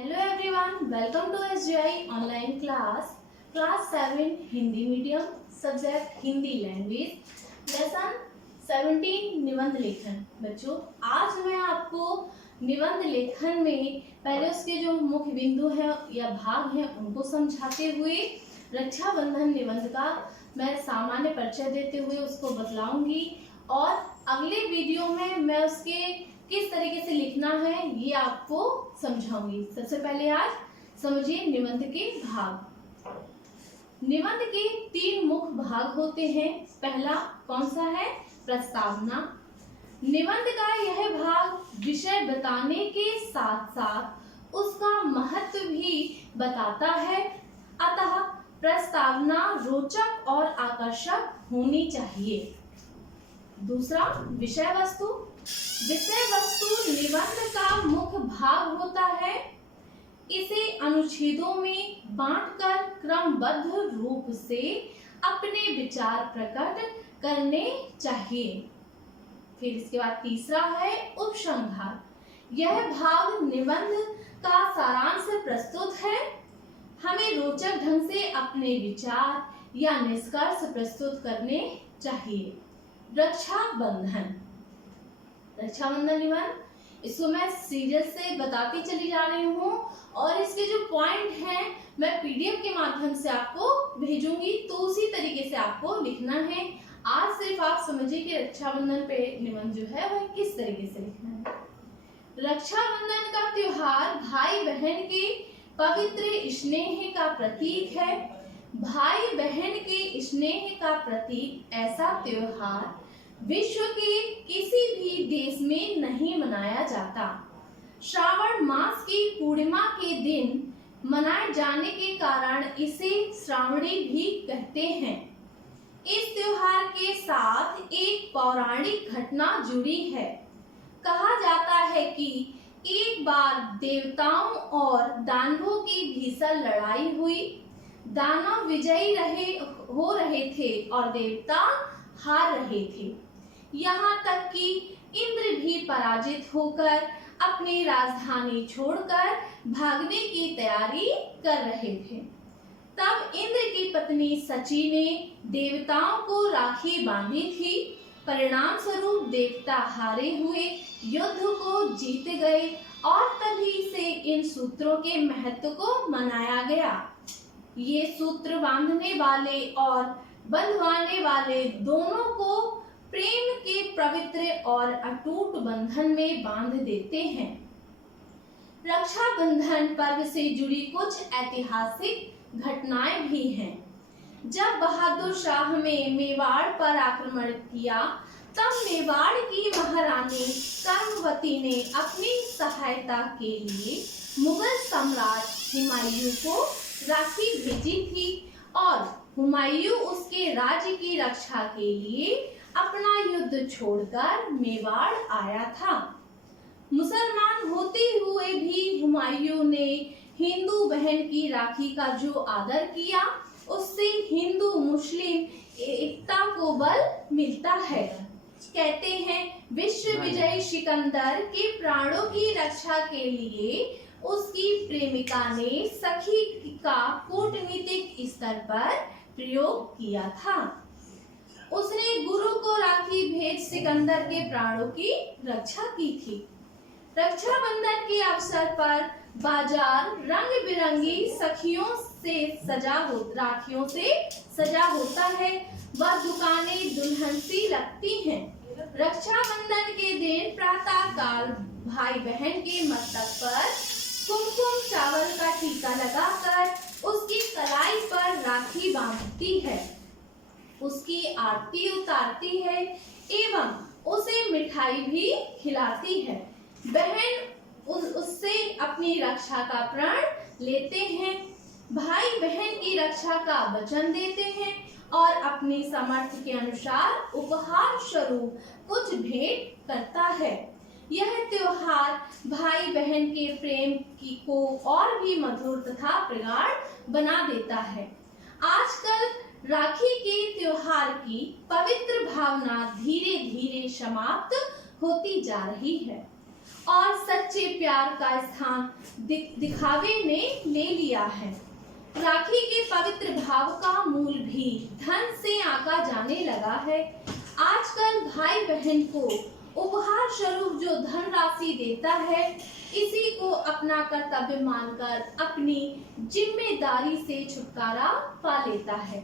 Hello everyone, welcome to SGI online class 7 Hindi medium, subject Hindi language, lesson 17 निबंध लेखन। बच्चों, आज मैं आपको निबंध लेखन में पहले उसके जो मुख्य बिंदु हैं या भाग हैं उनको समझाते हुए रक्षाबंधन निबंध का मैं सामान्य परिचय देते हुए उसको बतलाऊंगी और अगले वीडियो में मैं उसके किस तरीके से लिखना है ये आपको समझाऊंगी। सबसे पहले आज समझिए निबंध के भाग। निबंध के 3 मुख्य भाग होते हैं। पहला कौन सा है? प्रस्तावना। निबंध का यह भाग विषय बताने के साथ साथ उसका महत्व भी बताता है, अतः प्रस्तावना रोचक और आकर्षक होनी चाहिए। दूसरा विषय वस्तु। विषय वस्तु निबंध का मुख्य भाग होता है। इसे अनुच्छेदों में बांटकर क्रमबद्ध रूप से अपने विचार प्रकट करने चाहिए। फिर इसके बाद तीसरा है उपसंहार। यह भाग निबंध का सारांश प्रस्तुत है। हमें रोचक ढंग से अपने विचार या निष्कर्ष प्रस्तुत करने चाहिए। रक्षाबंधन निबंध, इसको मैं सीरियल से बताती चली जा रही हूँ और इसके जो पॉइंट हैं मैं पीडीएफ के माध्यम से आपको भेजूंगी, तो उसी तरीके से आपको लिखना है। आज सिर्फ आप समझिए कि रक्षाबंधन पे निबंध जो है वह किस तरीके से लिखना है। रक्षाबंधन का त्योहार भाई बहन के पवित्र स्नेह का प्रतीक है। भाई बहन के स्नेह का प्रतीक ऐसा त्योहार विश्व के किसी भी देश में नहीं मनाया जाता। श्रावण मास की पूर्णिमा के दिन मनाए जाने के कारण इसे श्रावणी भी कहते हैं। इस त्योहार के साथ एक पौराणिक घटना जुड़ी है। कहा जाता है कि एक बार देवताओं और दानवों की भीषण लड़ाई हुई। दानव विजयी हो रहे थे और देवता हार रहे थे। यहाँ तक कि इंद्र भी पराजित होकर अपनी राजधानी छोड़कर भागने की तैयारी कर रहे थे। तब इंद्र की पत्नी सची ने देवताओं को राखी बांधी थी। परिणाम स्वरूप देवता हारे हुए युद्ध को जीत गए और तभी से इन सूत्रों के महत्व को मनाया गया। ये सूत्र बांधने वाले और बंधवाने वाले दोनों को प्रेम के पवित्र और अटूट बंधन में बांध देते हैं। रक्षाबंधन पर्व से जुड़ी कुछ ऐतिहासिक घटनाएं भी हैं। जब बहादुर शाह ने मेवाड़ पर आक्रमण किया, तब मेवाड़ की महारानी कर्मवती ने अपनी सहायता के लिए मुगल सम्राट हुमायूं को राखी भेजी थी और हुमायूं उसके राज्य की रक्षा के लिए अपना युद्ध छोड़कर मेवाड़ आया था। मुसलमान होते हुए भी हुमायूं ने हिंदू बहन की राखी का जो आदर किया, उससे हिंदू मुस्लिम एकता को बल मिलता है। कहते हैं विश्व विजयी सिकंदर के प्राणों की रक्षा के लिए उसकी प्रेमिका ने सखी का कूटनीतिक स्तर पर प्रयोग किया था। उसने गुरु को राखी भेज सिकंदर के प्राणों की रक्षा की थी। रक्षाबंधन के अवसर पर बाजार रंग बिरंगी राखियों से सजा होता है। वह दुकानें दुल्हन सी लगती हैं। रक्षाबंधन के दिन प्रातः काल भाई बहन के मस्तक पर कुमकुम चावल का टीका लगाकर उसकी कलाई पर राखी बांधती है, उसकी आरती उतारती है एवं उसे मिठाई भी खिलाती है। बहन उससे अपनी रक्षा का प्रण लेते हैं। भाई बहन की रक्षा का वचन देते हैं और अपनी सामर्थ्य के अनुसार उपहार स्वरूप कुछ भेंट करता है। यह त्योहार भाई बहन के प्रेम को और भी मधुर तथा प्रगाढ़ बना देता है। आजकल राखी के त्योहार की पवित्र भावना धीरे धीरे समाप्त होती जा रही है। और सच्चे प्यार का स्थान दिखावे ने ले लिया है। राखी के पवित्र भाव का मूल भी धन से आंका जाने लगा है। आजकल भाई बहन को उपहार स्वरूप जो धनराशि देता है, इसी को अपना कर्तव्य मानकर अपनी जिम्मेदारी से छुटकारा पा लेता है।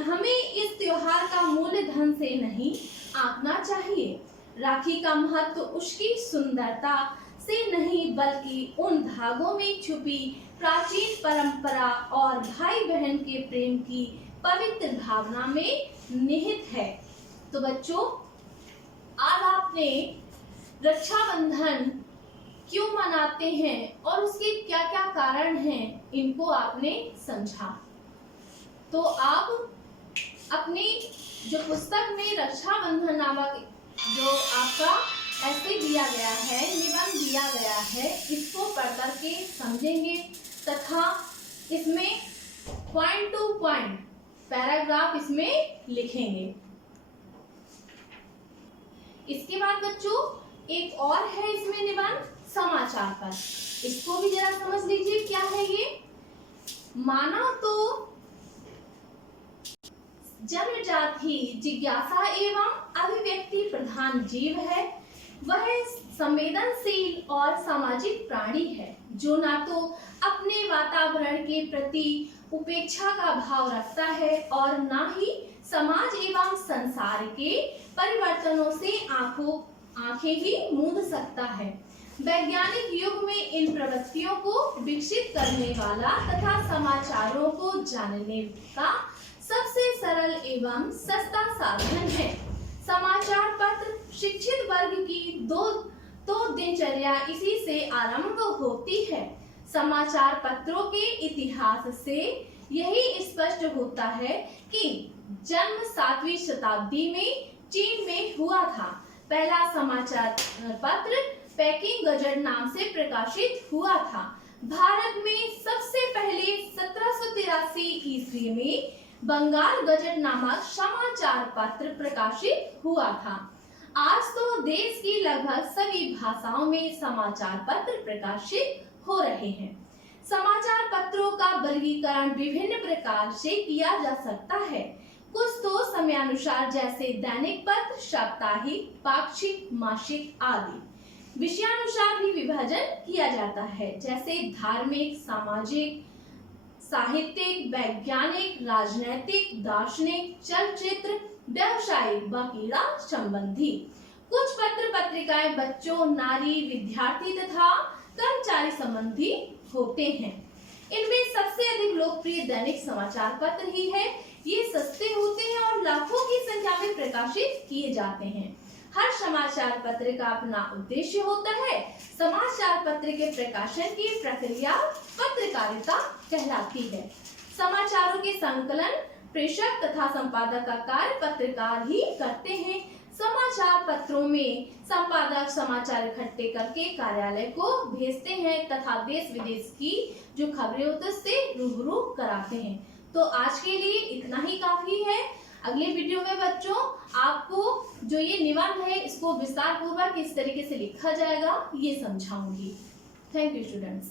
हमें इस त्योहार का मूल्य धन से नहीं आंकना चाहिए। राखी का महत्व उसकी सुंदरता से नहीं, बल्कि उन धागों में छुपी प्राचीन परंपरा और भाई बहन के प्रेम की पवित्र भावना में निहित है। तो बच्चों, आज आपने रक्षाबंधन क्यों मनाते हैं और उसके क्या क्या कारण हैं, इनको आपने समझा। तो आप अपनी जो पुस्तक में रक्षाबंधन नामक जो आपका ऐसे दिया गया है, निबंध दिया गया है, इसको पढ़ करके समझेंगे तथा इसमें पॉइंट टू पॉइंट पैराग्राफ इसमें लिखेंगे। इसके बाद बच्चों एक और है इसमें निबंध, समाचार पत्र। इसको भी जरा समझ लीजिए क्या है ये। मानव तो जन्मजाति जिज्ञासा एवं अभिव्यक्ति प्रधान जीव है। वह संवेदनशील और सामाजिक प्राणी है, जो ना तो अपने वातावरण के प्रति उपेक्षा का भाव रखता है और ना ही समाज एवं संसार के परिवर्तनों से आंखें ही मूंद सकता है। वैज्ञानिक युग में इन प्रवृत्तियों को विकसित करने वाला तथा समाचारों को जानने का सबसे सरल एवं सस्ता साधन है। समाचार पत्र शिक्षित वर्ग की दो दिनचर्या इसी से आरंभ होती है। समाचार पत्रों के इतिहास से यही स्पष्ट होता है कि जन्म 7वीं शताब्दी में चीन में हुआ था। पहला समाचार पत्र पेकिंग गजट नाम से प्रकाशित हुआ था। भारत में सबसे पहले 1783 ईस्वी में बंगाल गजट नामक समाचार पत्र प्रकाशित हुआ था। आज तो देश की लगभग सभी भाषाओं में समाचार पत्र प्रकाशित हो रहे हैं। समाचार पत्रों का वर्गीकरण विभिन्न प्रकार से किया जा सकता है। कुछ तो समयानुसार, जैसे दैनिक पत्र, साप्ताहिक, पाक्षिक, मासिक आदि। विषयानुसार भी विभाजन किया जाता है, जैसे धार्मिक, सामाजिक, साहित्यिक, वैज्ञानिक, राजनैतिक, दार्शनिक, चलचित्र, व्यवसायिक, वकीला संबंधी। कुछ पत्र पत्रिकाएं बच्चों, नारी, विद्यार्थी तथा कर्मचारी संबंधी होते हैं। इनमें सबसे अधिक लोकप्रिय दैनिक समाचार पत्र ही है। ये सस्ते होते हैं और लाखों की संख्या में प्रकाशित किए जाते हैं। हर समाचार पत्र का अपना उद्देश्य होता है। समाचार पत्र के प्रकाशन की प्रक्रिया पत्रकारिता कहलाती है। समाचारों के संकलन, प्रेषक तथा संपादक का कार्य पत्रकार ही करते हैं। समाचार पत्रों में संपादक समाचार इकट्ठे करके कार्यालय को भेजते हैं तथा देश विदेश की जो खबरें होती हैं उससे रूबरू कराते हैं। तो आज के लिए इतना ही काफी है। अगले वीडियो में बच्चों आपको जो ये निबंध है इसको विस्तार पूर्वक किस तरीके से लिखा जाएगा ये समझाऊंगी। Thank you students.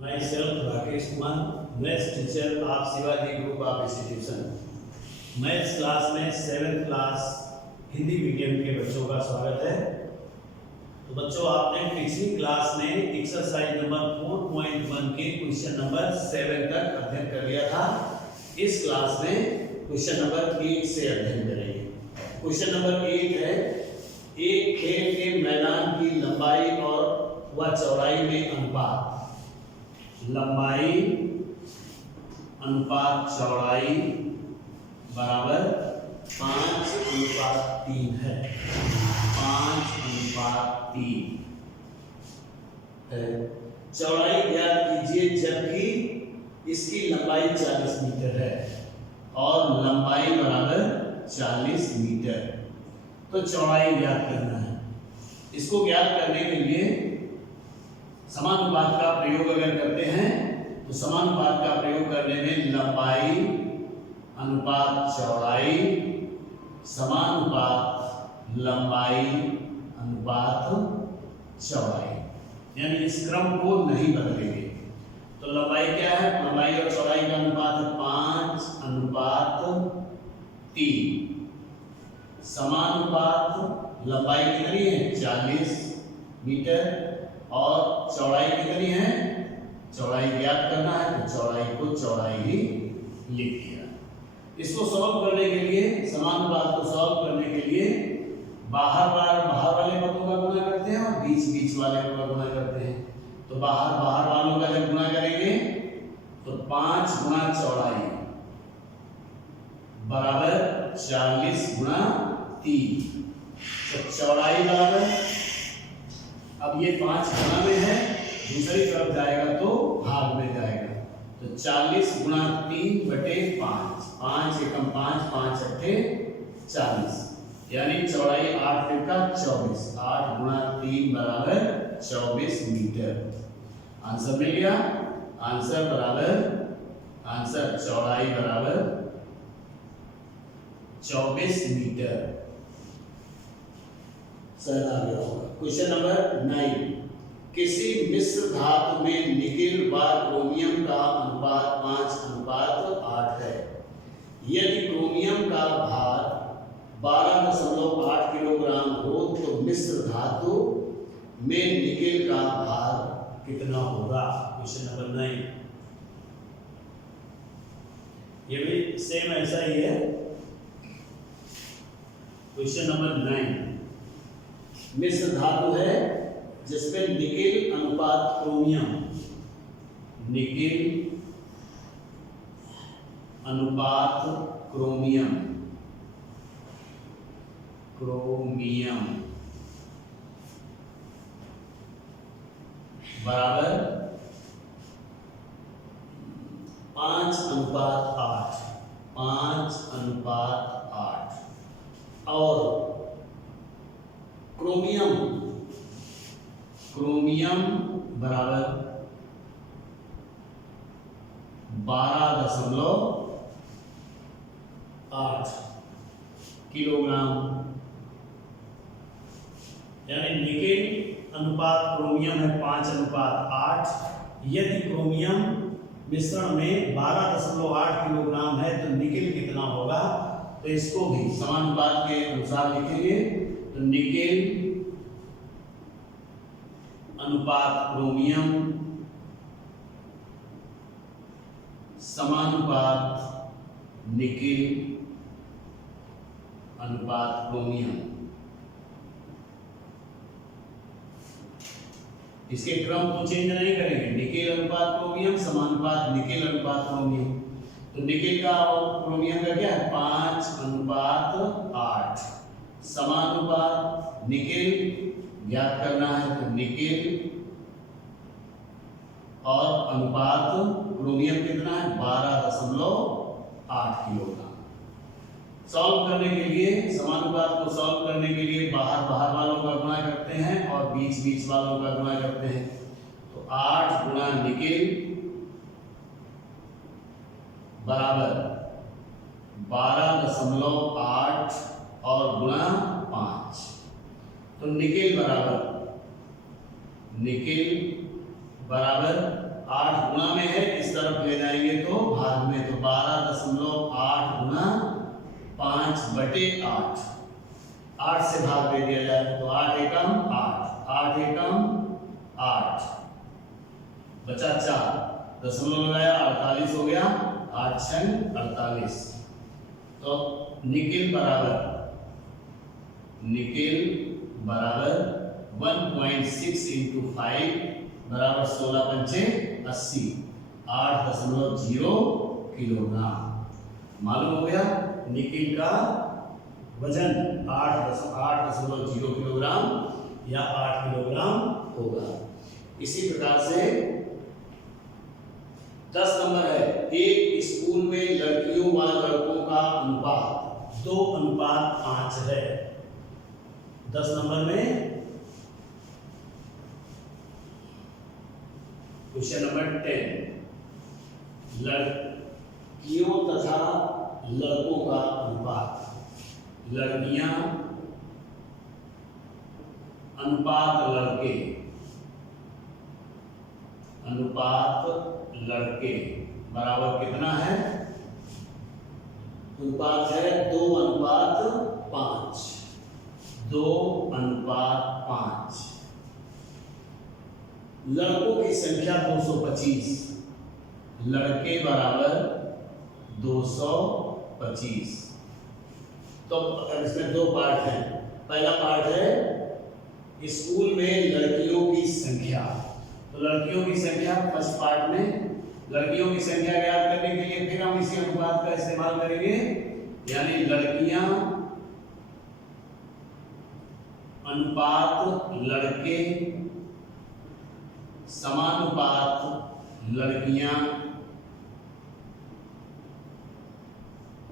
Myself Rakesh Kumar, maths teacher of Shivaji group of institution. Maths class में 7th क्लास हिंदी मीडियम के बच्चों का स्वागत है। तो बच्चों आपने पिछली क्लास में एक्सरसाइज नंबर 4.1 के क्वेश्चन नंबर 7 तक अध्ययन कर लिया था। इस क्लास में क्वेश्चन नंबर 1 से अध्ययन करेंगे। क्वेश्चन नंबर 1 है, एक खेल के मैदान की लंबाई और व चौड़ाई में अनुपात। लंबाई अनुपात चौड़ाई बराबर 5:3 है। 5:3 है। चौड़ाई ज्ञात कीजिए जबकि इसकी लंबाई 40 मीटर है और लंबाई बराबर 40 मीटर। तो चौड़ाई ज्ञात करना है। इसको ज्ञात करने के लिए समानुपात का प्रयोग अगर करते हैं तो समानुपात का प्रयोग करने में लंबाई अनुपात चौड़ाई, समानुपात लंबाई अनुपात चौड़ाई, यानी इस क्रम को नहीं बदलेंगे। तो लंबाई क्या है? लंबाई और चौड़ाई का अनुपात है 5:3। समानुपात लंबाई कितनी है? 40 मीटर और चौड़ाई कितनी है? चौड़ाई ज्ञात करना है तो चौड़ाई को चौड़ाई ही लिख दिया। इसको सॉल्व करने के लिए, समानुपात को सॉल्व करने के लिए बाहर वाले पदों का गुणा करते हैं और बीच वाले का गुणा करते हैं। तो बाहर वालों का जब गुणा करेंगे तो 5 गुणा चौड़ाई बराबर 40 गुणा 3। तो चौड़ाई बराबर, अब ये 5 गुणा में है, दूसरी तरफ जाएगा तो भाग में जाएगा। तो 40 गुणा 3 बटे 5, 5 एकम 5, 5 अट्ठे 40, यानी चौड़ाई 8 तिरका 24, 8 गुणा 3 बराबर 24 मीटर। आंसर मिल गया। आंसर चौड़ाई बराबर 24 मीटर। सर आ गया होगा। क्वेश्चन नंबर 9, किसी मिश्र धातु में निकेल व क्रोमियम का अनुपात 5:8 है। यदि क्रोमियम का भार 12.8 किलोग्राम हो तो मिश्र धातु में निकेल का भार कितना होगा? क्वेश्चन नंबर 9, ये भी सेम ऐसा ही है। क्वेश्चन नंबर 9, मिश्र धातु है जिसमें निकेल अनुपात क्रोमियम, निकेल अनुपात क्रोमियम बराबर 5:8, 5:8 और क्रोमियम बराबर 12.8 किलोग्राम, यानी निकेल अनुपात क्रोमियम है 5:8। यदि क्रोमियम मिश्रण में 12.8 किलोग्राम है तो निकेल कितना होगा? तो इसको भी समानुपात के अनुसार लिखेंगे। तो निकेल अनुपात क्रोमियम समानुपात निकेल अनुपात क्रोमियम। इसके क्रम को चेंज नहीं करेंगे। निकेल अनुपात क्रोमियम समानुपात निकेल अनुपात क्रोमियम। तो निकेल का और क्रोमियम का क्या है? 5:8 समानुपात निकेल ज्ञात करना है तो निकेल और अनुपात क्रोमियम कितना है? 12.8 किलोग्राम। सॉल्व करने के लिए, समानुपात को सॉल्व करने के लिए बाहर वालों का गुणा करते हैं और बीच वालों का गुणा करते हैं। तो 8 गुणा निकेल बराबर 12.8 और गुणा 5। तो निकेल बराबर 8 गुणा में है, इस तरफ ले जाएंगे तो भाग में। तो 12.8 गुणा 5/8, 8 से भाग दे दिया जाए तो 8 एकम 8, 8 एकम 8 बचा 4, दशमलव लगाया 48 हो गया, 8 छंग 48। तो निकेल बराबर 1.6 × 5 बराबर 16 पंचे 80, 8.0 किलोग्राम। मालूम हो गया निकेल का वजन 8.0 किलोग्राम या 8 किलोग्राम होगा। इसी प्रकार से 10 नंबर है, एक स्कूल में लड़कियों व लड़कों का अनुपात 2:5 है। 10 नंबर में क्वेश्चन नंबर 10, लड़कियों तथा लड़कों का अनुपात। लड़कियां अनुपात लड़के, अनुपात लड़के बराबर कितना है? अनुपात है 2:5। 2:5। लड़कों की संख्या 225, लड़के बराबर 225। तो इसमें दो पार्ट हैं। पहला पार्ट है स्कूल में लड़कियों की संख्या। तो लड़कियों की संख्या फर्स्ट पार्ट में, लड़कियों की संख्या ज्ञात करने के लिए फिर हम इसी अनुपात का इस्तेमाल करेंगे, यानी लड़कियां अनुपात लड़के समानुपात लड़कियां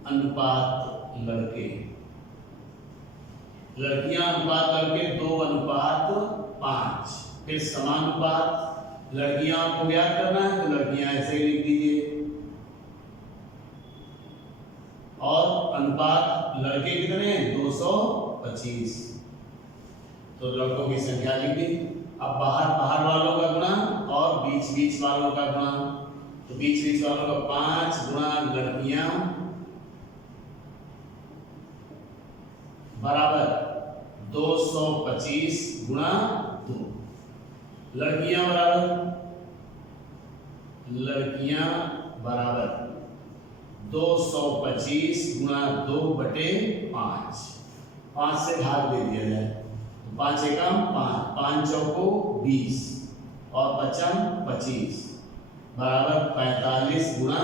अनुपात लड़के। लड़कियां अनुपात लड़के 2:5। फिर समानुपात लड़कियां को ज्ञात करना है, तो लड़कियां ऐसे ही लिख दीजिए। और अनुपात लड़के कितने हैं? 225। तो लड़कों की संख्या लिख दी। अब बाहर वालों का गुणा और बीच वालों का गुणा। तो बीच वालों का 5 गुणा लड़कियां बराबर 225 गुणा 2। लड़कियां बराबर 225 गुणा 2/5। 5 से भाग दे दिया जाए तो 5 एकम 5, 5 चौको 20 और 5 25 बराबर 45 गुणा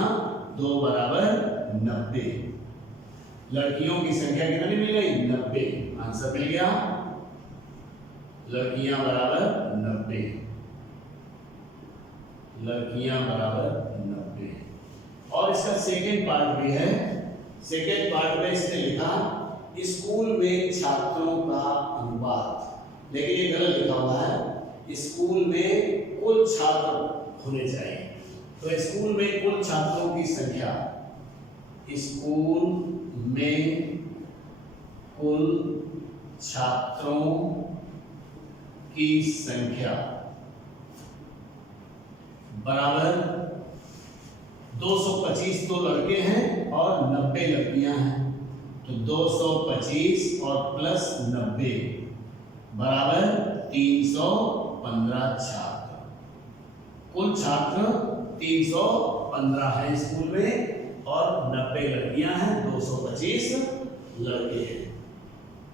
2 बराबर 90। लड़कियों की संख्या कितनी मिल गई? 90। आंसर मिल गया, लड़कियां बराबर 90। लड़कियां बराबर 90। और इसका सेकेंड पार्ट भी है। सेकेंड पार्ट में इसने लिखा स्कूल में छात्रों का अनुपात, लेकिन ये गलत लिखा हुआ है। स्कूल में कुल छात्र होने चाहिए। तो स्कूल में कुल छात्रों की संख्या, स्कूल में कुल छात्रों की संख्या बराबर 225 तो लड़के हैं और 90 लड़कियां हैं। तो 225 और प्लस 90 बराबर 315 छात्र। कुल छात्र 315 है स्कूल में और 90 लड़कियां हैं, 225 लड़के हैं।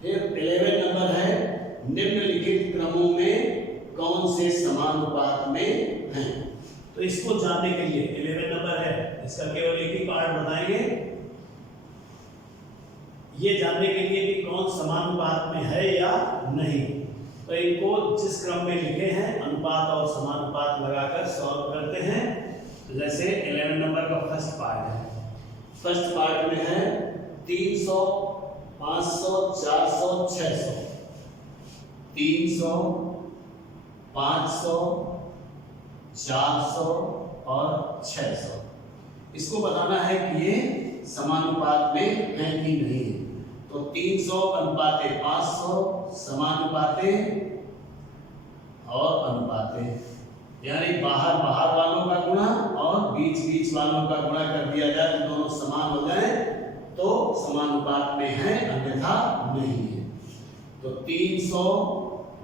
फिर 11 नंबर है निम्नलिखित क्रमों में कौन से समानुपात में हैं। तो इसको जानने के लिए 11 नंबर है, इसका केवल एक ही पार्ट बताएंगे। ये जानने के लिए कि कौन समानुपात में है या नहीं, तो इनको जिस क्रम में लिखे हैं अनुपात और समानुपात लगाकर सॉल्व करते हैं। तो जैसे 11 नंबर का फर्स्ट पार्ट है। फर्स्ट पार्ट में है 300, 500, 400, 600। 300, 500, 400 और 600। इसको बताना है कि ये समानुपात में है कि नहीं। तो 300 अनुपाते 500 समानुपाते और अनुपाते, यानी बाहर वालों का गुणा और बीच वालों का गुणा कर दिया जाए तो दोनों समान हो जाए तो समानुपात में है, अन्यथा नहीं है। तो 300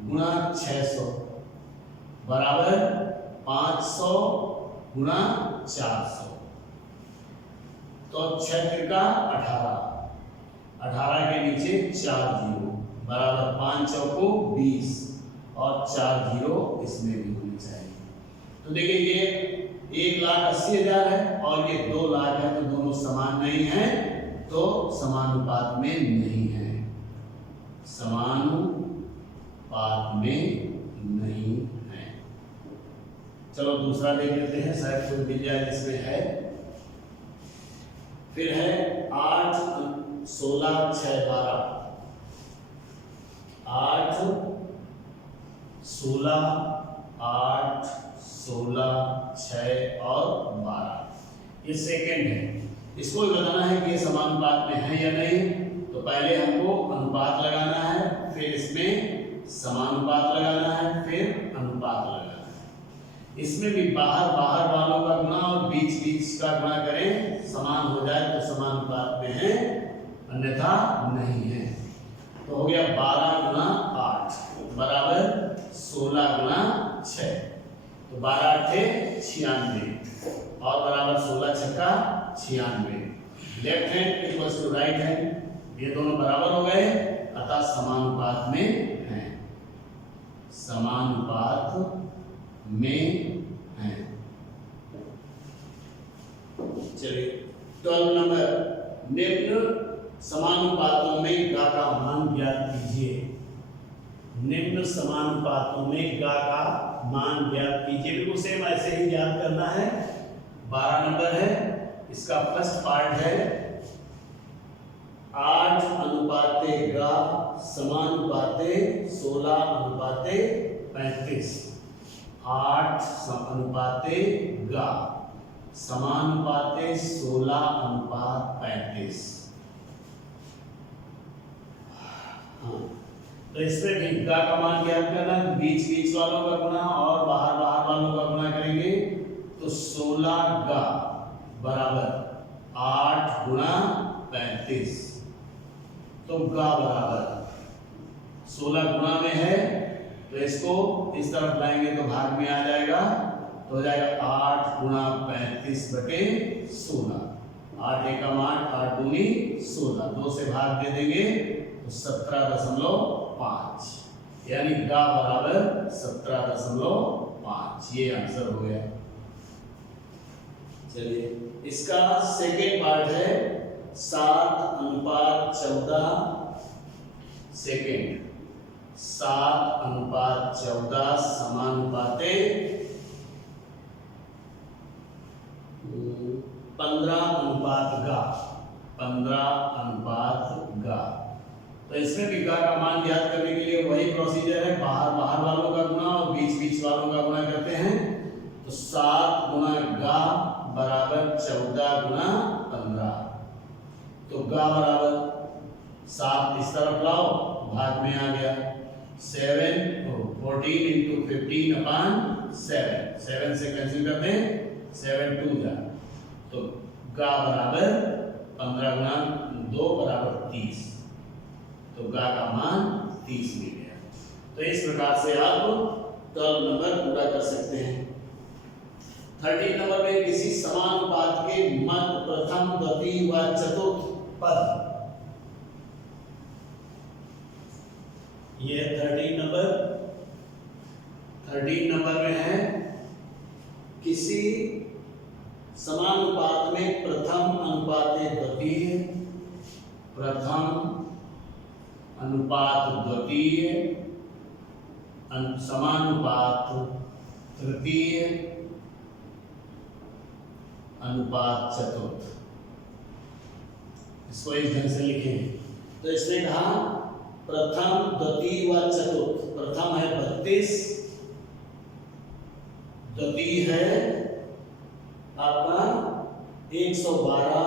गुणा 600 बराबर 500 गुणा 400। तो 6 त्रिका 18, 18 के नीचे 4 जीरो बराबर 5 चौको 20 और 4 जीरो इसमें भी होनी चाहिए। तो देखिए ये 1,80,000 है और ये 2 लाख है, तो दोनों समान नहीं है, तो समानुपात में नहीं है। समानुपात में नहीं है। चलो दूसरा देख लेते हैं, शायद कोई मिल जाए जिसमें है। फिर है 8, 16, 6, 12। 8, 16, 8, 16, 6 और 12। ये सेकेंड है। इसको भी बताना है कि ये समानुपात में है या नहीं। तो पहले हमको अनुपात लगाना है, फिर इसमें समानुपात लगाना है, फिर अनुपात लगाना है। इसमें भी बाहर बाहर वालों का गुणा और बीच बीच का गुणा करें, समान हो जाए तो समानुपात में है, अन्यथा नहीं है। तो हो गया 12 गुणा 8 बराबर 16 गुणा 6। तो 12 8 96 और बराबर 16 छक्का 96। Left hand equals to right hand, ये दोनों बराबर हो गए, अतः समानुपात में हैं, समानुपात में हैं। चलिए 12 नंबर, निम्न समानुपातों में गा का मान ज्ञात कीजिए। निम्न समानुपातों में गा का मान ज्ञात कीजिए। बिल्कुल सेम ऐसे ही ज्ञात करना है। 12 नंबर है, इसका फर्स्ट पार्ट है 8 अनुपाते गा समानुपाते 16 अनुपाते 35। 8 अनुपाते गा समानुपाते 16 अनुपात 35। तो इसमें भी गा का मान ज्ञात करना, बीच बीच वालों का गुणा और बाहर बाहर वालों का गुणा करेंगे। तो 16 गा बराबर 8 गुणा 35। तो गा बराबर 16 गुणा में है, तो इसको इस तरफ लाएंगे तो भाग में आ जाएगा, तो हो जाएगा 8 गुणा 35 बटे 16। 8 एकम 8, 8 दूनी 16, 2 से भाग दे देंगे तो 17.5, यानी गा बराबर 17.5। ये आंसर हो गया। चलिए इसका सेकेंड पार्ट है 7 अनुपात 14 सेकेंड। 7 अनुपात 14 समानुपाते 15 अनुपात गा। 15 अनुपात गा। तो इसमें भी गा का मान ज्ञात करने के लिए वही प्रोसीजर है, बाहर बाहर वालों का गुणा और बीच बीच वालों का गुणा करते हैं। तो 7 गुणा गा बराबर 14 गुणा 15। तो गा बराबर 7 इस तरफ लाओ, भाग में आ गया 14 इंटू 15 अपान 7 से कैंसिल कर दें, 7 2 जा। तो गा बराबर 15 गुणा 2 बराबर 30। तो गा का मान 30 मिल गया। तो इस प्रकार से आप 12 नंबर पूरा कर सकते हैं। 13 नंबर में किसी समानुपात के मध्य प्रथम द्वितीय व चतुर्थ पद। ये 13 नंबर में है किसी समानुपात में प्रथम अनुपाते द्वितीय, प्रथम अनुपात द्वितीय, समानुपात तृतीय, अनुपात चतुर्थ। इसको इस ढंग से लिखें। तो इसने कहा प्रथम द्वितीय व चतुर्थ। प्रथम है 32, द्वितीय है आपका 112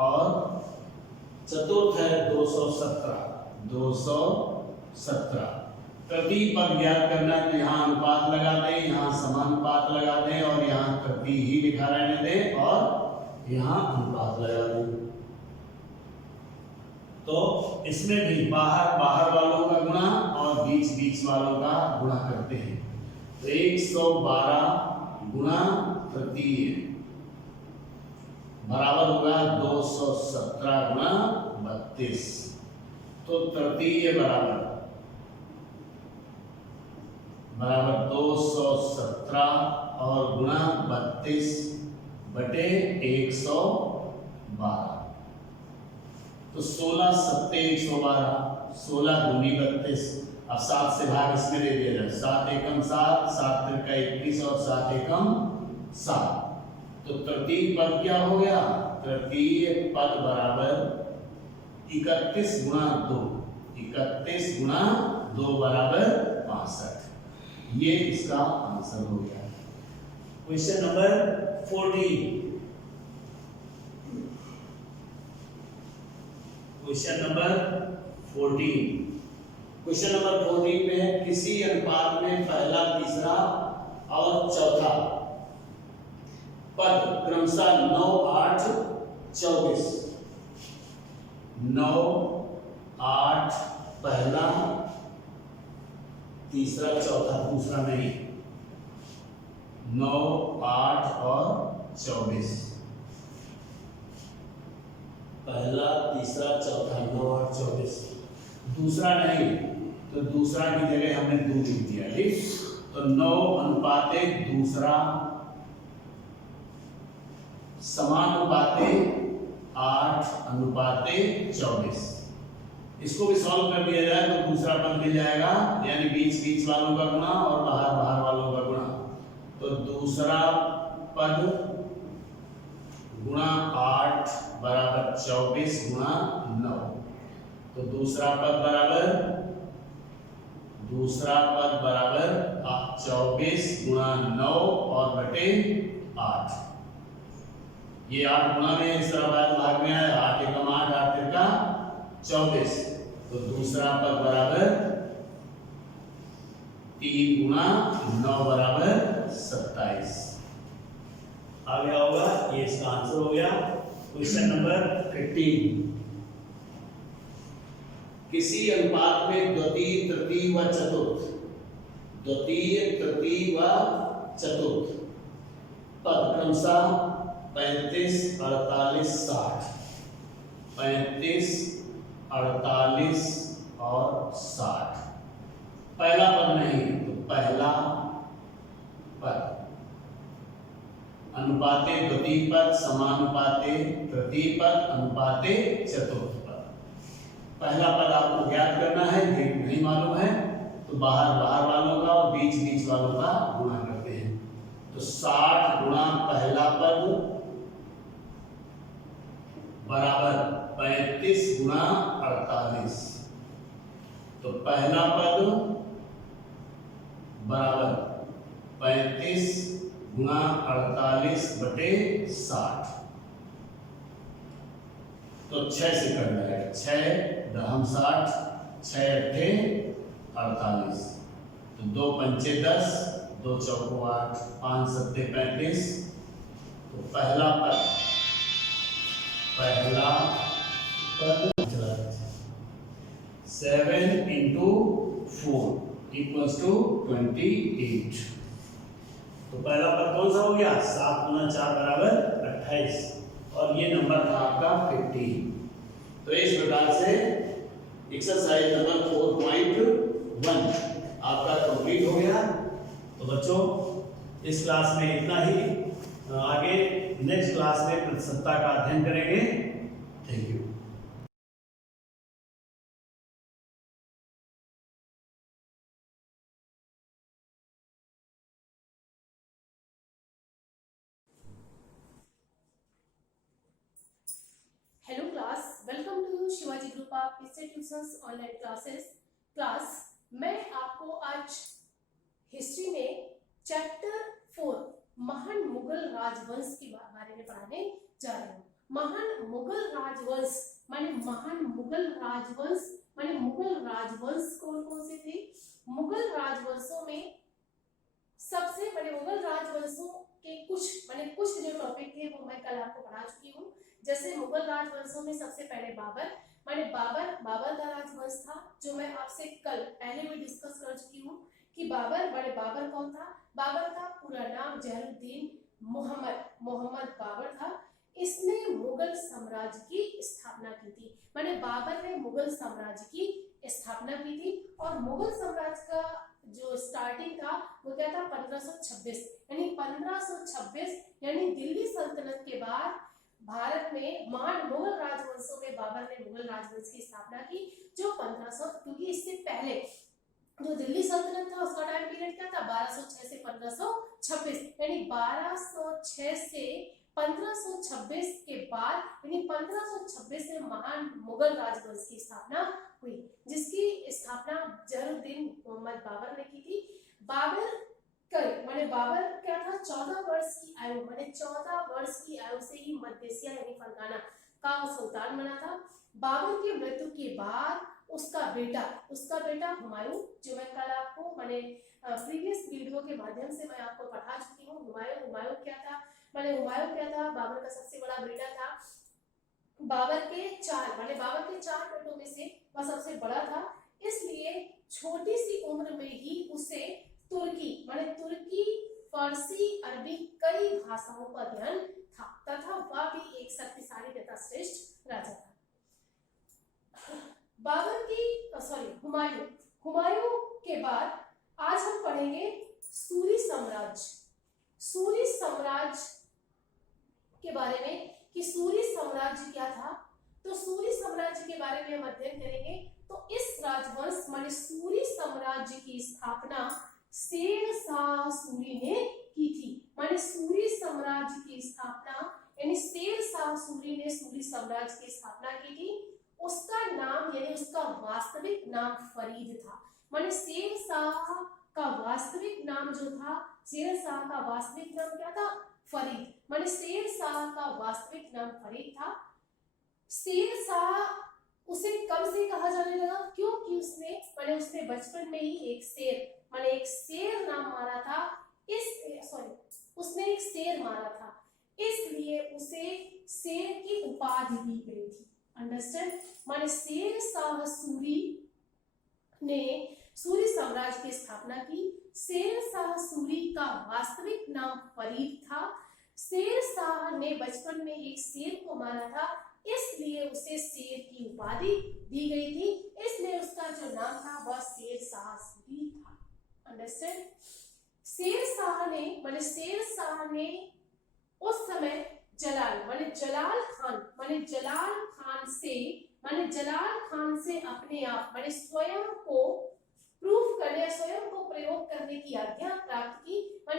और चतुर्थ है 217। तृतीय पद ज्ञात करना है, तो यहाँ अनुपात लगा दें, यहाँ समानुपात लगा दें और यहाँ तृतीय ही लिखा रहने दें और यहाँ अनुपात लगा दें। तो इसमें भी बाहर बाहर वालों का गुणा और बीच बीच वालों का गुणा करते हैं। तो 112 गुणा तृतीय बराबर होगा 217 गुणा 32। तो तृतीय बराबर 217 और गुणा 32 बटे 112। तो 16 7 112, 16 दूनी 32। अब 7 से भाग इसमें दे दिया जाए, 7 एकम 7, 7 त्रिका 21 और 7 एकम 7। तो तृतीय पद क्या हो गया? तृतीय पद बराबर 31 गुणा 2, 31 गुणा 2 बराबर 65। ये इसका आंसर हो गया। Question number 14। Question number 14। Question number 14 में है किसी अनुपात में पहला, तीसरा और चौथा पद क्रमशः 9, 8, 24। 9, 8 पहला, तीसरा, चौथा दूसरा नहीं। 9, 8 और 24। पहला, तीसरा, चौथा, 9, 8, 24। दूसरा नहीं, तो दूसरा की जगह हमने 2 लिख दिया। ठीक, तो 9 अनुपाते दूसरा समानुपाते 8 अनुपाते 24। इसको भी सॉल्व कर दिया जाए तो दूसरा पद मिल जाएगा, यानी बीच बीच वालों का गुणा और बाहर बाहर वालों का गुणा। तो दूसरा पद गुणा 8 बराबर 24 गुणा 9। तो दूसरा पद बराबर 24 गुणा 9 और बटे 8। ये 8 गुणा में इस तरह भाग में है, 8 एकम 8, 8 तिरका 24। तो दूसरा पद बराबर 3 गुणा 9 बराबर 27 आ गया होगा। ये इसका आंसर हो गया। Question number 15। किसी अनुपात में द्वितीय, तृतीय व चतुर्थ, द्वितीय, तृतीय व चतुर्थ पद क्रमशः 35, 48, 60। 35, 48 और 60। पहला पद नहीं, तो पहला पद अनुपाते द्वितीय पद समानुपाते तृतीय पद अनुपाते चतुर्थ पद। पहला पद आपको ज्ञात करना है, ये नहीं मालूम है तो बाहर बाहर वालों का और बीच बीच वालों का गुणा करते हैं। तो 60 गुणा पहला पद बराबर 35 गुणा 48। तो पहला पद बराबर 35 गुणा 48 बटे 60। तो 6 से कर जाएगा। 6 दहम 60, 6 अट्ठे 48। तो 2 पंचे 10, 2 चौको 8, 5 सत्ते 35। तो पहला पद 7 into 4 equals to 28। तो पहला पद कौन सा हो गया? 7 गुना 4 बराबर 28 और ये नंबर था आपका 15। तो इस प्रकार से एक्सरसाइज नंबर 4.1 आपका कंप्लीट हो गया। तो बच्चों इस क्लास में इतना ही। आगे नेक्स्ट क्लास में प्रतिशतता का अध्ययन करेंगे। Thank you. Hello class, welcome to Shivaji group of institutions online class. मैं आपको आज हिस्ट्री में चैप्टर 4 महान मुगल राजवंश के बारे में पढ़ाने जा रही हूँ। महान मुगल राजवंश माने महान मुगल राजवंश माने मुगल राजवंश कौन कौन से थे? मुगल राजवंशों में सबसे बड़े मुगल राजवंशों के कुछ जो टॉपिक थे वो मैं कल आपको पढ़ा चुकी हूँ। जैसे मुगल राजवंशों में सबसे पहले बाबर का राजवंश था, जो मैं आपसे कल पहले भी डिस्कस कर चुकी हूँ कि बड़े बाबर कौन था। बाबर का पूरा नाम जहरुद्दीन मोहम्मद बाबर था। इसने मुगल साम्राज्य की स्थापना की थी, माने बाबर ने मुगल साम्राज्य की स्थापना की थी। और मुगल साम्राज्य का जो स्टार्टिंग था वो क्या था? 1526 यानी दिल्ली सल्तनत के बाद भारत में महान मुगल राजवंशों में बाबर ने मुगल राजवंश की स्थापना की, जो 1500, क्योंकि इससे पहले जो दिल्ली सल्तनत था उसका टाइम पीरियड क्या था? 1206 से 1526, यानी 1206 से 1526 के बाद यानी 1526 में महान मुगल राजवंश की स्थापना हुई, जिसकी स्थापना जहरुद्दीन मोहम्मद बाबर ने की थी। बाबर कई माने बाबर क्या था 14 वर्ष की आयु माने 14 वर्ष की आयु से ही मध्य एशिया यानी फरगाना का सुल्तान बना था। बाबर की मृत्यु के बाद उसका बेटा हुमायूं, जो मैं कल आपको माने प्रीवियस वीडियो के माध्यम से मैं आपको पढ़ा चुकी हूँ। हुमायूं क्या था बाबर का सबसे बड़ा बेटा था। बाबर के चार बेटों में से वह सबसे बड़ा था, इसलिए छोटी सी उम्र में ही उसे तुर्की, फारसी, अरबी कई भाषाओं का ज्ञान था तथा वह भी एक शक्तिशाली तथा श्रेष्ठ राजा था। हुमायूं के बाद आज हम पढ़ेंगे सूरी साम्राज्य के बारे में कि सूरी साम्राज्य क्या था। तो सूरी साम्राज्य के बारे में हम अध्ययन करेंगे। तो इस राजवंश माने सूरी साम्राज्य की स्थापना शेरशाह सूरी ने की थी। माने सूरी साम्राज्य की स्थापना यानी शेरशाह सूरी ने सूरी साम्राज्य की स्थापना की थी। उसका नाम यानी उसका वास्तविक नाम फरीद था। माने शेरशाह का वास्तविक नाम क्या था? फरीद। माने शेरशाह का वास्तविक नाम फरीद था। शेरशाह उसे कब से कहा जाने लगा? क्योंकि उसने बचपन में ही एक शेर मारा था, इसलिए उसे शेर की उपाधि दी गई थी। अंडरस्टैंड? माने शेरशाह सूरी ने सूरी साम्राज्य की स्थापना की। शेरशाह सूरी का वास्तविक नाम फरीद था। शेरशाह ने बचपन में एक शेर को मारा था, इसलिए उसे शेर की उपाधि दी गई थी। इसलिए उसका जो नाम था वह शेरशाह सूरी था। अंडरस्टैंड? शेरशाह ने उस समय जलाल खान से अपने आप स्वयं को प्रयोग करने की आज्ञा प्राप्त की। वह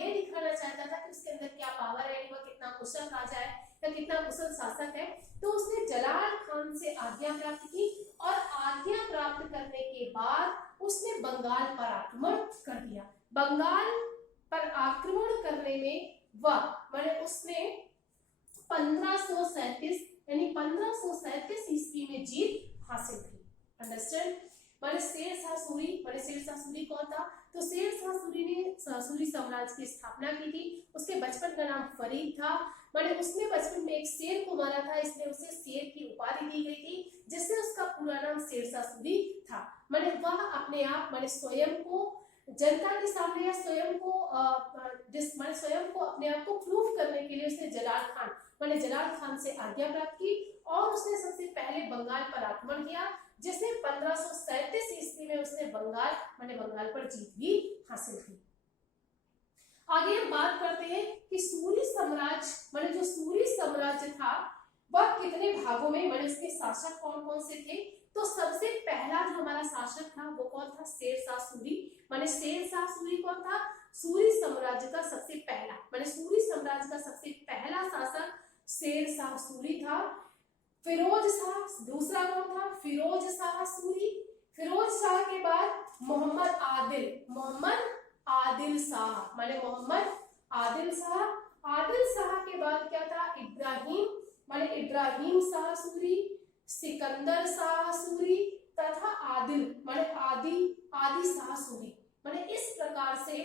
ये दिखाना चाहता था कि उसके अंदर क्या पावर है, वह कितना कुशल राजा है या कितना कुशल शासक है। तो उसने जलाल खान से आज्ञा प्राप्त की और आज्ञा प्राप्त करने के बाद उसने बंगाल पर आक्रमण कर दिया। बंगाल पर आक्रमण करने में उसने 1537 ईस्वी में जीत हासिल की। अंडरस्टैंड? शेरशाह सूरी कौन था? तो शेरशाह सूरी ने सूरी साम्राज्य की स्थापना की थी। उसके बचपन का नाम फरीद था। उसने बचपन में एक शेर को मारा था, इसलिए उसे शेर की उपाधि दी गई थी, जिससे उसका पूरा नाम शेरशाह सूरी था। वह अपने आप स्वयं को जनता के सामने या स्वयं को अपने आप को प्रूफ करने के लिए उसने जलाल खान से आज्ञा प्राप्त की और उसने सबसे पहले बंगाल पर आक्रमण किया, जिसने 1537 ईस्वी में उसने बंगाल पर जीत भी हासिल की। आगे हम बात करते हैं कि सूरी साम्राज्य था वह कितने भागों में उसके शासक कौन कौन से थे। तो सबसे पहला जो हमारा शासक था वो कौन था? शेरशाह सूरी। शेरशाह सूरी कौन था? सूरी साम्राज्य का सबसे पहला शासक शेरशाह सूरी था। फिरोज शाह दूसरा कौन था? फिरोज शाह सूरी। फिरोज शाह के बाद मोहम्मद आदिल शाह। आदिल शाह के बाद क्या था? इब्राहिम शाह सूरी, सिकंदर शाह सूरी तथा आदि शाह सूरी। इस प्रकार से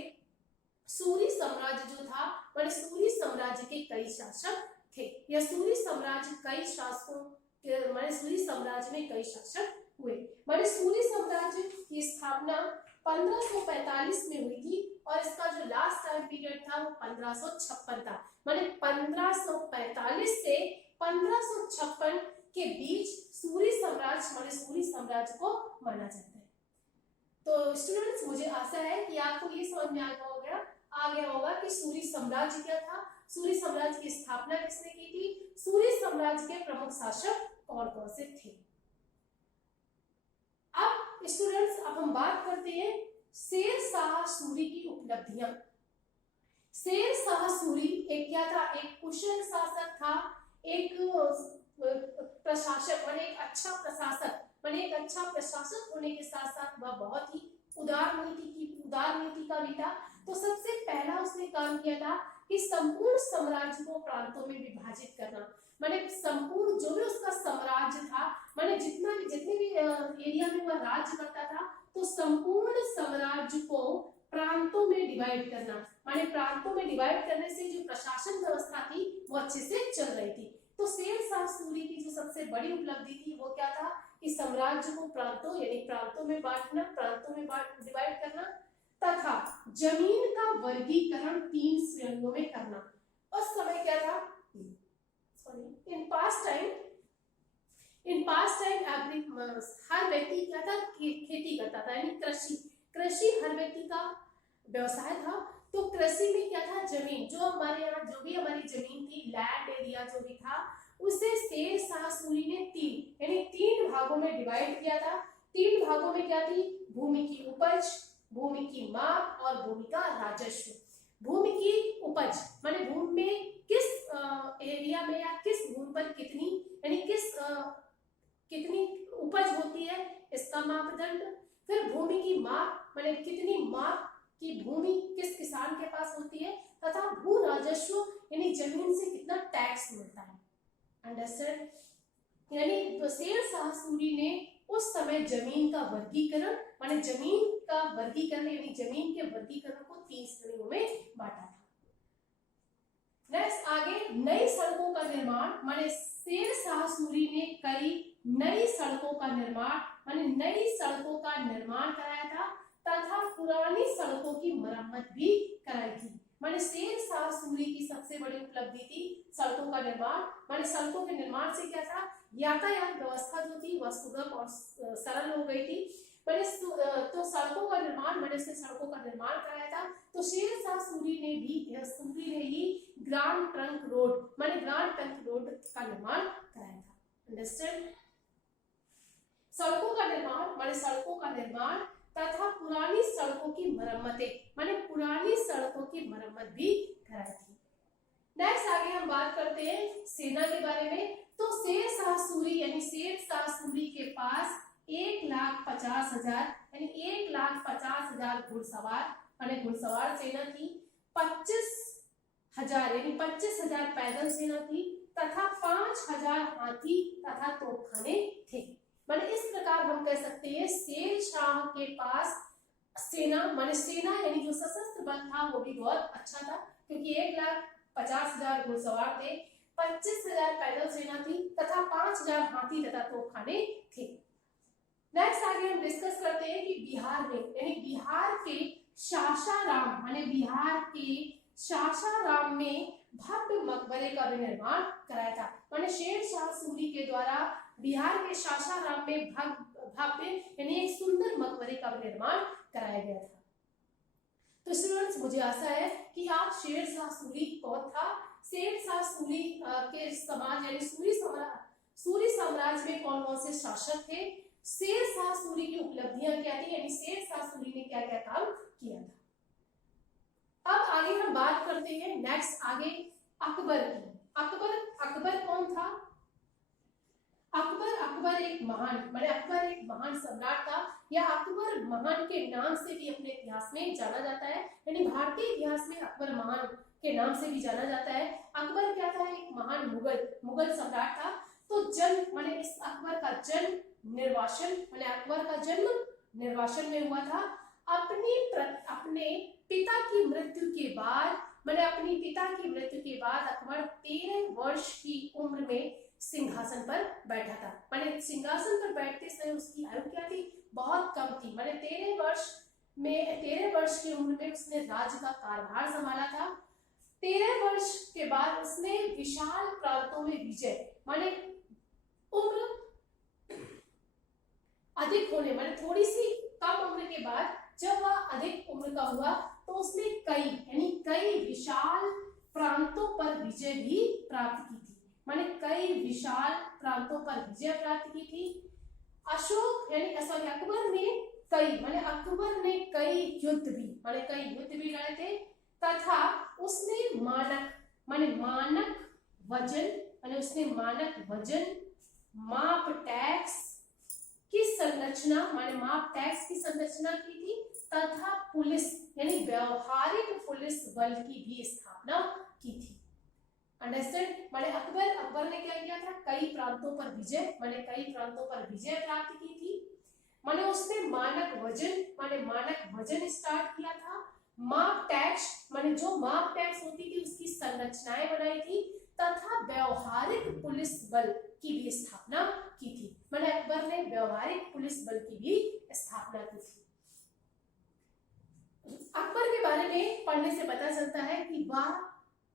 सूरी साम्राज्य जो था सूरी साम्राज्य के कई शासक थे। या सूरी साम्राज्य में कई शासक हुए। सूरी साम्राज्य की स्थापना 1545 में हुई थी और इसका जो लास्ट टाइम पीरियड था वो 1556 था। 1545 से 1556 के बीच सूरी साम्राज्य को माना जाता है। तो स्टूडेंट्स, मुझे आशा है कि आपको ये समझ में आ गया होगा कि सूरी साम्राज्य क्या था, सूरी साम्राज्य की स्थापना किसने की थी, सूरी साम्राज्य के प्रमुख शासक कौन कौन से थे। अब स्टूडेंट्स, अब हम बात करते हैं शेरशाह सूरी की उपलब्धियां। शेरशाह सूरी एक क्या था? एक कुशल शासक था, एक प्रशासक एक अच्छा प्रशासक होने के साथ साथ वह बहुत ही उदार नीति का भी था। तो सबसे पहला उसने काम किया था कि संपूर्ण साम्राज्य को प्रांतों में विभाजित करना, माने संपूर्ण जो भी उसका साम्राज्य था, माने जितने भी एरिया में वह राज्य करता था, तो संपूर्ण साम्राज्य को प्रांतों में डिवाइड करना, माने प्रांतों में डिवाइड करने से जो प्रशासन व्यवस्था थी वो अच्छे से चल रही थी। तो शेर शाह सूरी की जो सबसे बड़ी उपलब्धि थी वो क्या था कि साम्राज्य को प्रांतों यानी प्रांतों में बांटना, प्रांतों में डिवाइड करना तथा जमीन का वर्गीकरण 3 श्रेणियों में करना। उस समय क्या था, इन पास्ट टाइम हर व्यक्ति क्या था, खेती करता था, यानी कृषि हर व्यक्ति का व्यवसाय था। तो कृषि में क्या था, जमीन जो हमारे यहाँ जो भी हमारी जमीन थी, लैंड एरिया जो भी था, उसे शेर शाह सूरी ने 3 भागों में डिवाइड किया था। 3 भागों में क्या थी, भूमि की उपज, भूमि की माप और भूमि का राजस्व। भूमि की उपज माने भूमि में किस एरिया में या किस भूमि पर कितनी यानी कितनी उपज होती है, इसका मापदंड। फिर भूमि की माप माने कितनी माप की भूमि किस किसान के पास होती है, तथा भू राजस्व यानी जमीन से कितना टैक्स मिलता है। अंडरस्टैंड, यानी शेर शाह सूरी ने उस समय जमीन का वर्गीकरण माने जमीन का वर्गीकरण यानी जमीन के वर्गीकरण को 3 श्रेणियों में बांटा था। नेक्स्ट आगे नई सड़कों का निर्माण, माने शेर शाह सूरी ने कई नई सड़कों का निर्माण माने नई सड़कों का निर्माण कराया था तथा पुरानी सड़कों की मरम्मत भी कराई थी। माने शेर शाह सूरी की सबसे बड़ी उपलब्धि थी सड़कों का निर्माण। माने सड़कों के निर्माण से क्या था, यातायात व्यवस्था जो थी वह सुगम और सरल हो गई थी। मैंने तो सड़कों का निर्माण मैंने से सड़कों का निर्माण कराया था। तो शेर शाह सूरी ने ही ग्रांड ट्रंक रोड माने ग्रांड ट्रंक रोड का निर्माण कराया था। अंडरस्टैंड, सड़कों का निर्माण माने सड़कों का निर्माण तथा पुरानी सड़कों की मरम्मतें माने पुरानी सड़कों की मरम्मत भी कराई थी। नेक्स्ट आगे हम बात करते हैं सेना के बारे में। तो शेर शाह सूरी यानी शेर शाह सूरी के पास 1,50,000 यानी 1,50,000 घुड़सवार माने घुड़सवार सेना थी, 25,000 यानी 25,000 पैदल सेना थी तथा 5,000 हाथी तथा तोपखाने थे। माने इस प्रकार हम कह सकते हैं शेर शाह के पास सेना माने सेना यानी जो सशस्त्र बल था वो भी बहुत अच्छा था, क्योंकि 1,50,000 घुड़सवार थे, 25,000 पैदल सेना थी तथा 5,000 हाथी तथा तोपखाने थे। नेक्स्ट आगे हम डिस्कस करते हैं कि बिहार में यानी बिहार के सासाराम माने बिहार के सासाराम में भव्य मकबरे का भी निर्माण कराया था। माने शेर शाह सूरी के द्वारा बिहार के सासाराम में भव्य यानी एक सुंदर मकबरे का निर्माण कराया गया था। तो स्टूडेंट्स मुझे आशा है कि आप शेर शाह सूरी कौन था, शेर शाह सूरी के समाज यानी सूरी साम्राज्य में कौन कौन से शासक थे, शेर शाह सूरी की उपलब्धियां क्या थी, यानी शेर शाह सूरी ने क्या क्या काम किया था। अब आगे हम बात करते हैं नेक्स्ट आगे अकबर की। अकबर कौन था? अकबर एक महान सम्राट था, या अकबर महान के नाम से भी अपने इतिहास में जाना जाता है, यानी भारतीय इतिहास में अकबर महान के नाम से भी जाना जाता है। अकबर क्या था? एक महान मुगल सम्राट था। तो जन्म माने इस अकबर का जन्म निर्वासन में हुआ था। अपने पिता की मृत्यु के बाद अकबर 13 वर्ष की उम्र में सिंहासन पर बैठा था। माने सिंहासन पर बैठते समय उसकी आयु क्या थी? बहुत कम थी। माने 13 वर्ष की उम्र में उसने राज्य का कारभार संभाला था। 13 वर्ष के बाद उसने विशाल प्रांतों में विजय माने उम्र अधिक होने माने थोड़ी सी कम उम्र के बाद जब वह अधिक उम्र का हुआ तो उसने कई विशाल प्रांतों पर विजय भी प्राप्त की थी। माने कई विशाल प्रांतों पर विजय प्राप्त की थी। अकबर ने कई युद्ध भी लड़े थे तथा उसने मानक वजन माप टैक्स की संरचना की थी तथा पुलिस यानी व्यवहारिक पुलिस बल की भी स्थापना की थी। अंडरस्टैंड? माने अकबर ने क्या किया था, कई प्रांतों पर विजय प्राप्त की थी। माने उसने मानक वजन स्टार्ट किया था। मार्क टैक्स माने जो मार्क टैक्स होती थी उसकी संरचनाएं बनाई थी तथा व्यवहारिक पुलिस बल की भी स्थापना की थी। माने अकबर ने व्यवहारिक पुलिस बल की भी स्थापना की थी। अकबर के बारे में पढ़ने से पता चलता है कि वह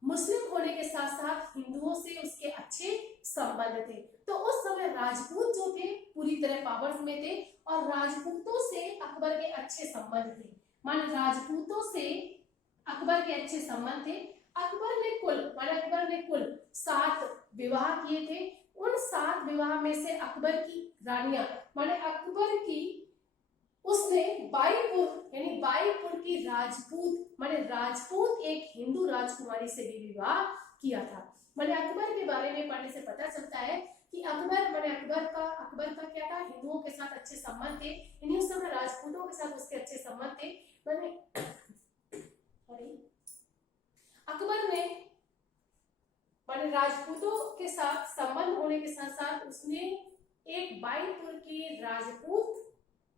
मुस्लिम होने के साथ साथ हिंदुओं से उसके अच्छे संबंध थे। तो उस समय राजपूत जो थे पूरी तरह पावर्स में थे और राजपूतों से अकबर के अच्छे संबंध थे। मान राजपूतों से अकबर के अच्छे संबंध थे। अकबर ने कुल 7 विवाह किए थे। उन 7 विवाह में से अकबर की रानियां उसने बाईपुर की राजपूत एक हिंदू राजकुमारी से भी विवाह किया था। माने अकबर के बारे में पढ़ने से पता चलता है कि अकबर का क्या था, हिंदुओं के साथ अच्छे संबंध थे। इन्हीं समय राजपूतों के साथ उसके अच्छे संबंध थे। अकबर ने राजपूतों के साथ संबंध होने के साथ साथ उसने एक बाईपुर की राजपूत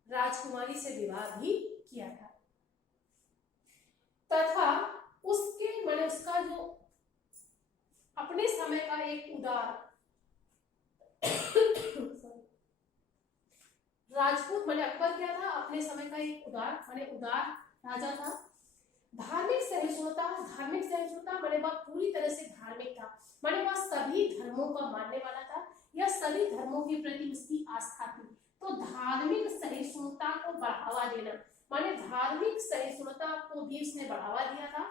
राजकुमारी से विवाह भी किया था तथा उसका जो अपने समय का एक उदार राजपूत अकबर क्या था, अपने समय का एक उदार राजा था। धार्मिक सहिष्णुता वह पूरी तरह से धार्मिक था। वह सभी धर्मों का मानने वाला था या सभी धर्मों के प्रति उसकी आस्था थी। तो धार्मिक सहिष्णुता को बढ़ावा देना धार्मिक सहिष्णुता को भी उसने बढ़ावा दिया था।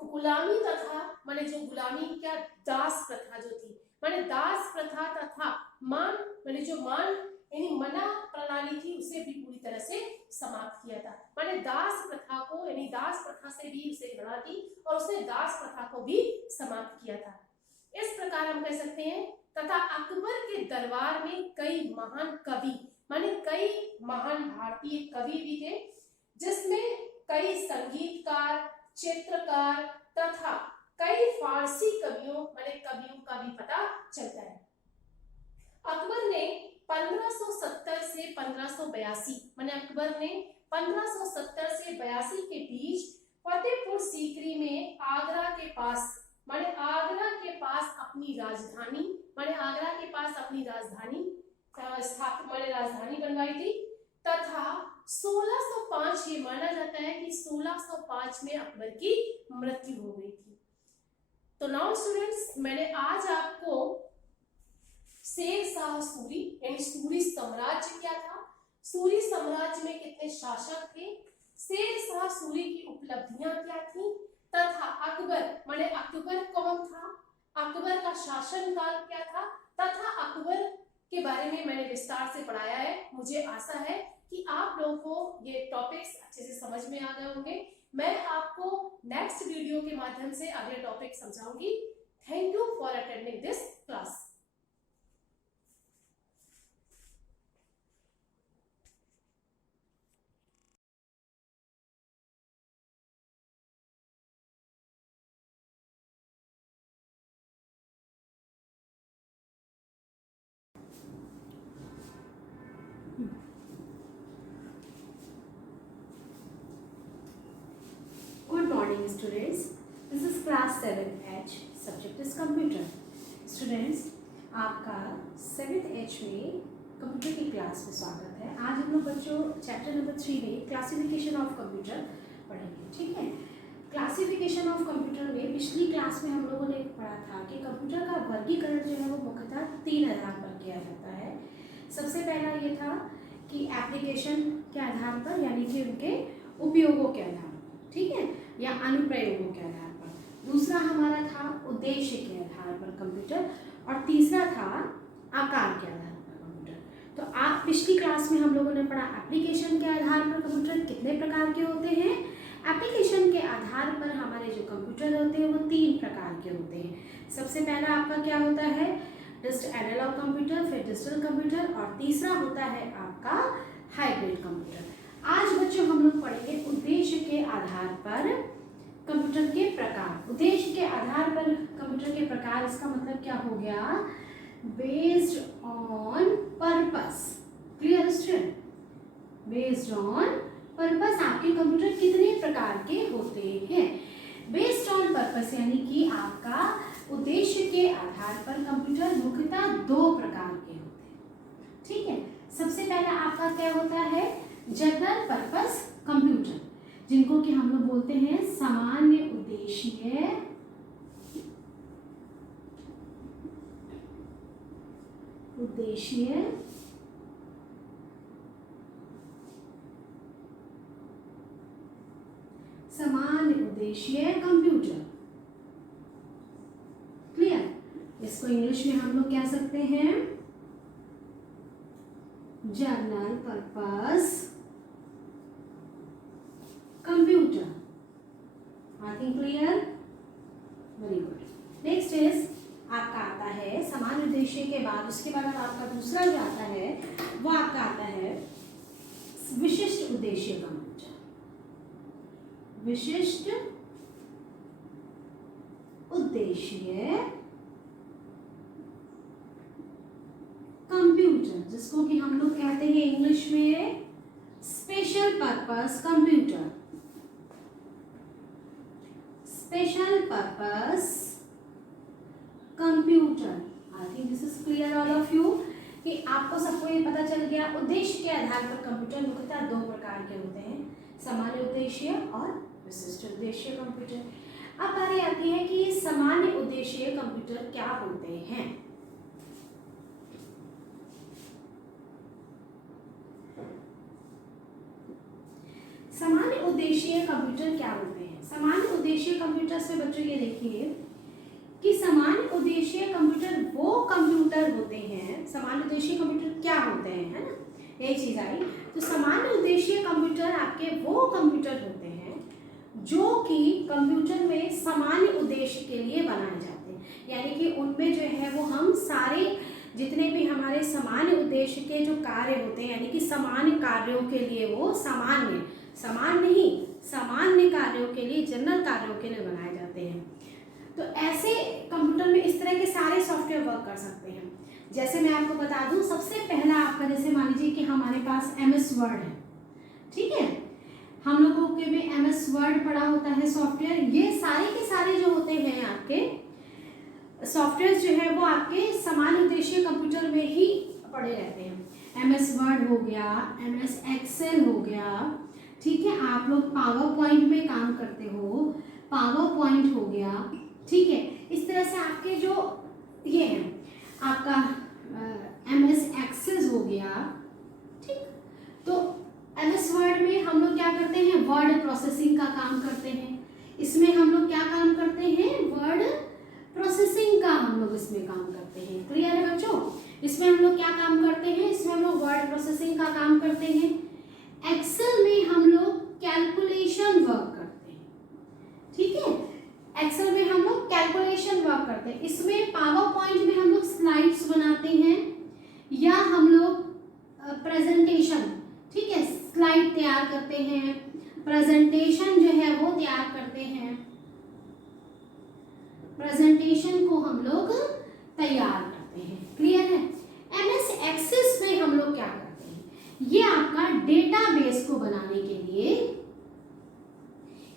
गुलामी तथा जो गुलामी क्या दास प्रथा जो थी दास प्रथा तथा मान यानी मना प्रणाली थी उसे भी पूरी तरह से समाप्त किया था। दास प्रथा को यानी दास प्रथा से भी उसे घृणा थी और उसने दास प्रथा को भी समाप्त किया था। इस प्रकार हम कह सकते हैं तथा अकबर के दरबार में कई महान कवि कई महान भारतीय कवि भी थे, जिसमें कई संगीतकार, चित्रकार तथा कई फारसी कवियों का भी पता चलता है। अकबर ने 1570 से 1582 अकबर ने 1570 से 82 के बीच फतेहपुर सीकरी में आगरा के पास अपनी राजधानी बनवाई थी तथा 1605 ये माना जाता है कि 1605 में अकबर की मृत्यु हो गई थी। तो नाउ स्टूडेंट्स, मैंने आज आपको शेर शाह सूरी यानी सूरी साम्राज्य क्या था, सूरी साम्राज्य में कितने शासक थे, शेर शाह सूरी की उपलब्धियां क्या थी तथा अकबर कौन था, अकबर का शासन काल क्या था तथा अकबर के बारे में मैंने विस्तार से पढ़ाया है। मुझे आशा है कि आप लोगों को ये टॉपिक्स अच्छे से समझ में आ गए होंगे। मैं आपको नेक्स्ट वीडियो के माध्यम से अगले टॉपिक समझाऊंगी। Thank you for attending this class. Good morning students, this is class 7H, subject is computer. Students, आपका 7H में कंप्यूटर की क्लास में स्वागत है। आज हम लोग बच्चों चैप्टर नंबर 3 में क्लासिफिकेशन ऑफ कंप्यूटर पढ़ेंगे। ठीक है, क्लासिफिकेशन ऑफ कंप्यूटर में पिछली क्लास में हम लोगों ने पढ़ा था कि कंप्यूटर का वर्गीकरण जो है वो मुख्यतः 3 आधार पर किया जाता है। सबसे पहला ये था कि एप्लीकेशन के आधार पर यानी कि उनके उपयोगों के आधार पर, ठीक है, या अनुप्रयोगों के आधार पर। दूसरा हमारा था उद्देश्य के आधार पर कंप्यूटर और तीसरा था आकार के आधार पर कंप्यूटर। तो आप पिछली क्लास में हम लोगों ने पढ़ा एप्लीकेशन के आधार पर कंप्यूटर कितने प्रकार के होते हैं। एप्लीकेशन के आधार पर हमारे जो कंप्यूटर होते हैं वो 3 प्रकार के होते हैं। सबसे पहला आपका क्या होता है, एनालॉग कंप्यूटर, फिर डिजिटल कंप्यूटर और तीसरा होता है आपका हाइब्रिड कंप्यूटर। आज बच्चों हम लोग पढ़ेंगे उद्देश्य के आधार पर कंप्यूटर के प्रकार। उद्देश्य के आधार पर कंप्यूटर के प्रकार, इसका मतलब क्या हो गया? Based on purpose. Clear student? Based on purpose आपके कंप्यूटर कितने प्रकार के होते हैं? बेस्ड ऑन पर्पस यानी कि आपका उद्देश्य के आधार पर कंप्यूटर मुख्यतः 2 प्रकार के होते हैं। ठीक है, सबसे पहला आपका क्या होता है? जनरल पर्पस कंप्यूटर, जिनको कि हम लोग बोलते हैं सामान्य उद्देश्य सामान्य उद्देश्य कंप्यूटर। क्लियर? इसको इंग्लिश में हम लोग कह सकते हैं general purpose computer. I think clear? Very good. Next is आपका आता है सामान्य उद्देश्य के बाद, उसके बाद आपका दूसरा जो आता है वो आपका आता है विशिष्ट उद्देश्य कंप्यूटर। विशिष्ट उद्देश्य कंप्यूटर, जिसको कि हम लोग कहते हैं इंग्लिश में special purpose computer. Special purpose computer. I think this is clear all of you, कि आपको सबको ये पता चल गया उद्देश्य के आधार पर कंप्यूटर मुख्यतः 2 प्रकार के होते हैं, सामान्य उद्देश्य और विशिष्ट उद्देश्य कंप्यूटर। अब बारी आती है कि ये सामान्य उद्देश्य कंप्यूटर क्या होते हैं। सामान्य उद्देश्य कंप्यूटर क्या होते हैं? सामान्य उद्देश्य कंप्यूटर से बच्चों ये देखिए कि सामान्य उद्देश्य कंप्यूटर वो कंप्यूटर होते हैं। सामान्य उद्देश्य कंप्यूटर क्या होते हैं, है ना? एक चीज आई। तो सामान्य उद्देश्य कंप्यूटर आपके वो कंप्यूटर होते हैं जो कि कंप्यूटर में सामान्य उद्देश्य के लिए बनाए जाते हैं, यानी कि उनमें जो है वो हम सारे जितने भी हमारे सामान्य उद्देश्य के जो कार्य होते हैं, यानी कि सामान्य कार्यों के लिए वो सामान्य कार्यों के लिए, जनरल कार्यों के लिए बनाए जाते हैं। तो ऐसे कंप्यूटर में इस तरह के सारे सॉफ्टवेयर वर्क कर सकते हैं। जैसे मैं आपको बता दूं, सबसे पहला आपका, जैसे मान लीजिए कि हमारे पास MS वर्ड है। ठीक है, हम लोगों के में MS वर्ड पड़ा होता है सॉफ्टवेयर। ये सारे के सारे जो होते हैं आपके सॉफ्टवेयर जो है वो आपके सामान्य उद्देश्य कंप्यूटर में ही पड़े रहते हैं। MS वर्ड हो गया, MS एक्सेल हो गया। ठीक है, आप लोग पावर पॉइंट में काम करते हो, पावर पॉइंट हो गया। ठीक है, इस तरह से आपके जो ये है आपका MS एक्सेस हो गया। ठीक, तो MS वर्ड में हम लोग क्या करते हैं? वर्ड प्रोसेसिंग का काम करते हैं। इसमें हम लोग क्या काम करते हैं? वर्ड प्रोसेसिंग का हम लोग इसमें काम करते हैं। क्लियर है बच्चों? इसमें हम लोग क्या काम करते हैं? इसमें हम लोग वर्ड प्रोसेसिंग का काम करते हैं। एक्सेल में हम लोग कैलकुलेशन वर्क करते हैं। ठीक है, एक्सेल में हम लोग कैलकुलेशन वर्क करते हैं। इसमें पावर पॉइंट में हम लोग स्लाइड्स बनाते हैं या हम लोग प्रेजेंटेशन, ठीक है, स्लाइड तैयार करते हैं, प्रेजेंटेशन जो है वो तैयार करते हैं। प्रेजेंटेशन को हम लोग तैयार करते हैं। क्लियर है? MS एक्सेस में हम लोग क्या करते हैं? ये आपका डेटाबेस को बनाने के लिए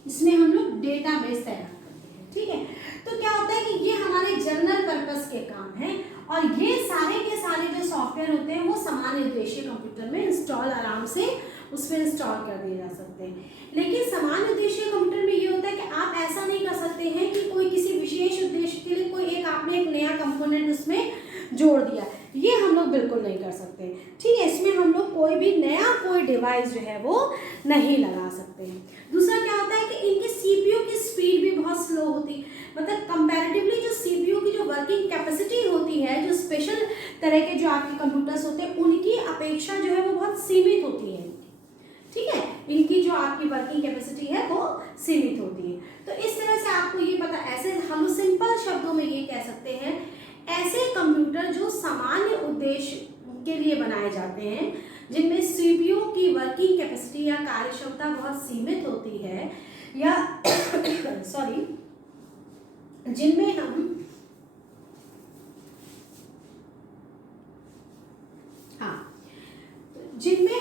इसमें हम लोग डेटाबेस तैयार करते हैं। ठीक है, तो क्या होता है कि ये हमारे जनरल पर्पस के काम है और ये सारे के सारे जो सॉफ्टवेयर होते हैं वो सामान्य उद्देश्य कंप्यूटर में इंस्टॉल आराम से उस पर इंस्टॉल कर दिए जा सकते हैं। लेकिन सामान्य उद्देश्य कंप्यूटर में ये होता है कि आप ऐसा नहीं कर सकते हैं कि कोई किसी विशेष उद्देश्य के लिए कोई आपने एक नया कंपोनेंट उसमें जोड़ दिया, ये हम लोग बिल्कुल नहीं कर सकते। ठीक है, इसमें हम लोग कोई भी नया कोई डिवाइस जो है वो नहीं लगा सकते हैं। दूसरा क्या होता है कि इनकी CPU की स्पीड भी बहुत स्लो होती, मतलब कंपैरेटिवली जो CPU की जो वर्किंग कैपेसिटी होती है, जो स्पेशल तरह के जो आपके कंप्यूटर्स होते हैं उनकी अपेक्षा जो है वो बहुत सीमित होती है। ठीक है, इनकी जो आपकी वर्किंग कैपेसिटी है वो सीमित होती है। तो इस तरह से आपको ये पता, ऐसे हम सिंपल शब्दों में ये कह सकते हैं, ऐसे कंप्यूटर जो सामान्य उद्देश्य के लिए बनाए जाते हैं, जिनमें सीपीयू की वर्किंग कैपेसिटी या कार्य क्षमता बहुत सीमित होती है, या सॉरी, जिनमें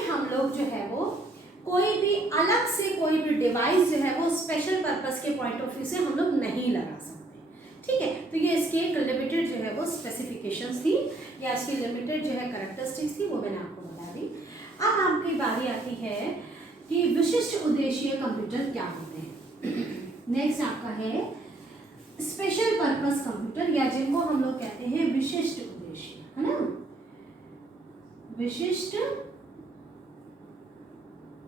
हम लोग जो है वो कोई भी अलग से कोई भी डिवाइस जो है वो स्पेशल पर्पस के पॉइंट ऑफ व्यू से हम लोग नहीं लगा सकते, ठीक है। तो ये इसके एक लिमिटेड जो है वो स्पेसिफिकेशंस थी, या इसकी लिमिटेड जो है कैरेक्टरिस्टिक्स थी, वो मैंने आपको बता दी। अब आपकी बारी आती है कि विशिष्ट उद्देश्य कंप्यूटर क्या होते हैं। नेक्स्ट आपका है स्पेशल पर्पस कंप्यूटर, या जिनको हम लोग कहते हैं विशिष्ट उद्देश्य, है ना, विशिष्ट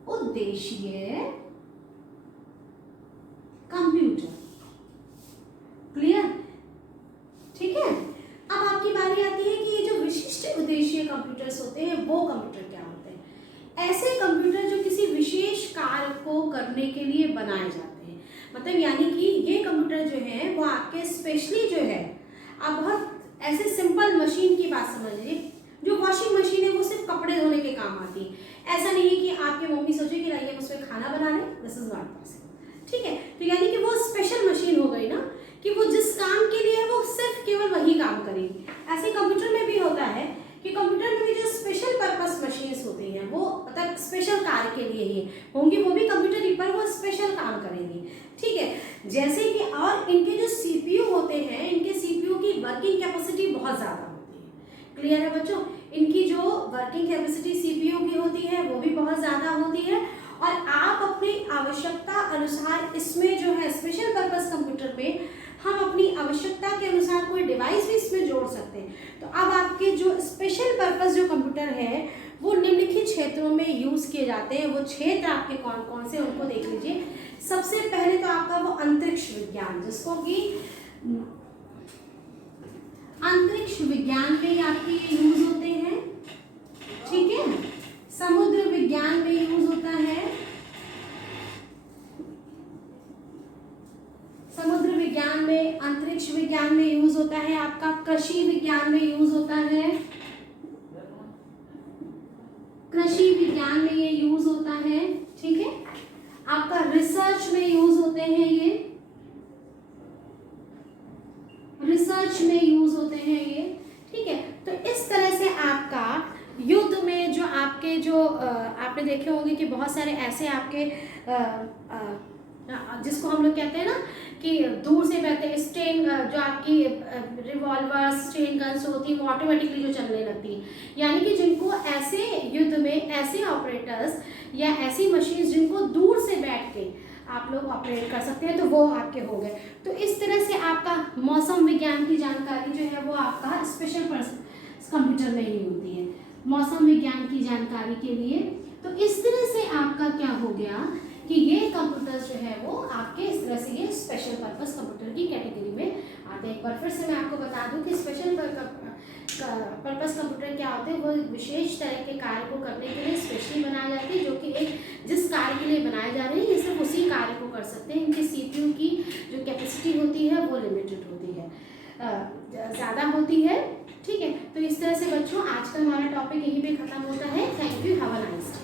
उद्देश्य कंप्यूटर। क्लियर, ठीक है। अब आपकी बारी आती है कि ये जो विशिष्ट उद्देश्य कंप्यूटर्स होते हैं वो कंप्यूटर क्या होते हैं। ऐसे कंप्यूटर जो किसी विशेष कार्य को करने के लिए बनाए जाते हैं, मतलब यानी कि ये कंप्यूटर जो है वो आपके स्पेशली जो है, आप बहुत ऐसे सिंपल मशीन की बात समझ लीजिए, जो वॉशिंग मशीन है वो सिर्फ कपड़े धोने के काम आती है। ऐसा नहीं है कि आपकी मम्मी सोचे कि लाइए उसमें खाना बना लें, दिस इज नॉट पॉसिबल, ठीक है। तो यानी कि वो स्पेशल मशीन हो गई ना, कि वो जिस काम के लिए है वो सिर्फ केवल वही काम करेगी। ऐसे कंप्यूटर में भी होता है कि कंप्यूटर में भी जो स्पेशल पर्पस मशीन्स होती हैं वो मतलब स्पेशल कार्य के लिए ही होंगी, वो भी कंप्यूटर ही पर वो स्पेशल काम करेंगी, ठीक है। जैसे कि और इनके जो सीपीयू होते हैं, इनके सीपीयू की वर्किंग कैपेसिटी बहुत ज़्यादा होती है। क्लियर है बच्चों, इनकी जो वर्किंग कैपेसिटी सीपीयू की होती है वो भी बहुत ज़्यादा होती है, और आप अपनी आवश्यकता अनुसार इसमें जो है स्पेशल पर्पस कंप्यूटर में हम अपनी आवश्यकता के अनुसार कोई डिवाइस भी इसमें जोड़ सकते हैं। तो अब आपके जो स्पेशल पर्पस जो कंप्यूटर है वो निम्नलिखित क्षेत्रों में यूज़ किए जाते हैं। वो क्षेत्र आपके कौन कौन से उनको देख लीजिए। सबसे पहले तो आपका वो अंतरिक्ष विज्ञान, जिसको कि अंतरिक्ष विज्ञान में आपके यूज होते हैं, ठीक है। समुद्र विज्ञान में यूज होता है, समुद्र विज्ञान में, अंतरिक्ष विज्ञान में यूज होता है, आपका कृषि विज्ञान में यूज होता है, कृषि विज्ञान में ये यूज होता है, ठीक है। आपका रिसर्च में यूज होते हैं, ये रिसर्च में यूज होते हैं ये, ठीक है। तो इस तरह से आपका युद्ध में जो आपके जो आपने देखे होंगे कि बहुत सारे ऐसे आपके जिसको हम लोग कहते हैं ना कि दूर से बहते हैं स्टेन, जो आपकी रिवॉल्वर स्टेन गन्स होती है वो ऑटोमेटिकली जो चलने लगती है, यानी कि जिनको ऐसे युद्ध में ऐसे ऑपरेटर्स या ऐसी मशीन्स जिनको दूर से बैठ के आप लोग ऑपरेट कर सकते हैं, तो वो आपके हो गए। तो इस तरह से आपका मौसम विज्ञान की जानकारी जो है वो आपका स्पेशल कंप्यूटर में ही होती है, मौसम विज्ञान की जानकारी के लिए। तो इस तरह से आपका क्या हो गया कि ये कंप्यूटर्स जो है वो आपके इस तरह से ये स्पेशल पर्पस कंप्यूटर की कैटेगरी में आते हैं। एक बार फिर से मैं आपको बता दूं कि स्पेशल पर्पस कंप्यूटर क्या होते हैं, वो विशेष तरह के कार्य को करने के लिए स्पेशली बनाए जाते हैं, जो कि एक जिस कार्य के लिए बनाए जा रहे हैं ये सिर्फ उसी कार्य को कर सकते हैं। इनके सीपीयू की जो कैपेसिटी होती है वो लिमिटेड होती है, ज़्यादा होती है, ठीक है। तो इस तरह से बच्चों आज का हमारा टॉपिक यहीं पे ख़त्म होता है। Thank you, have a nice day.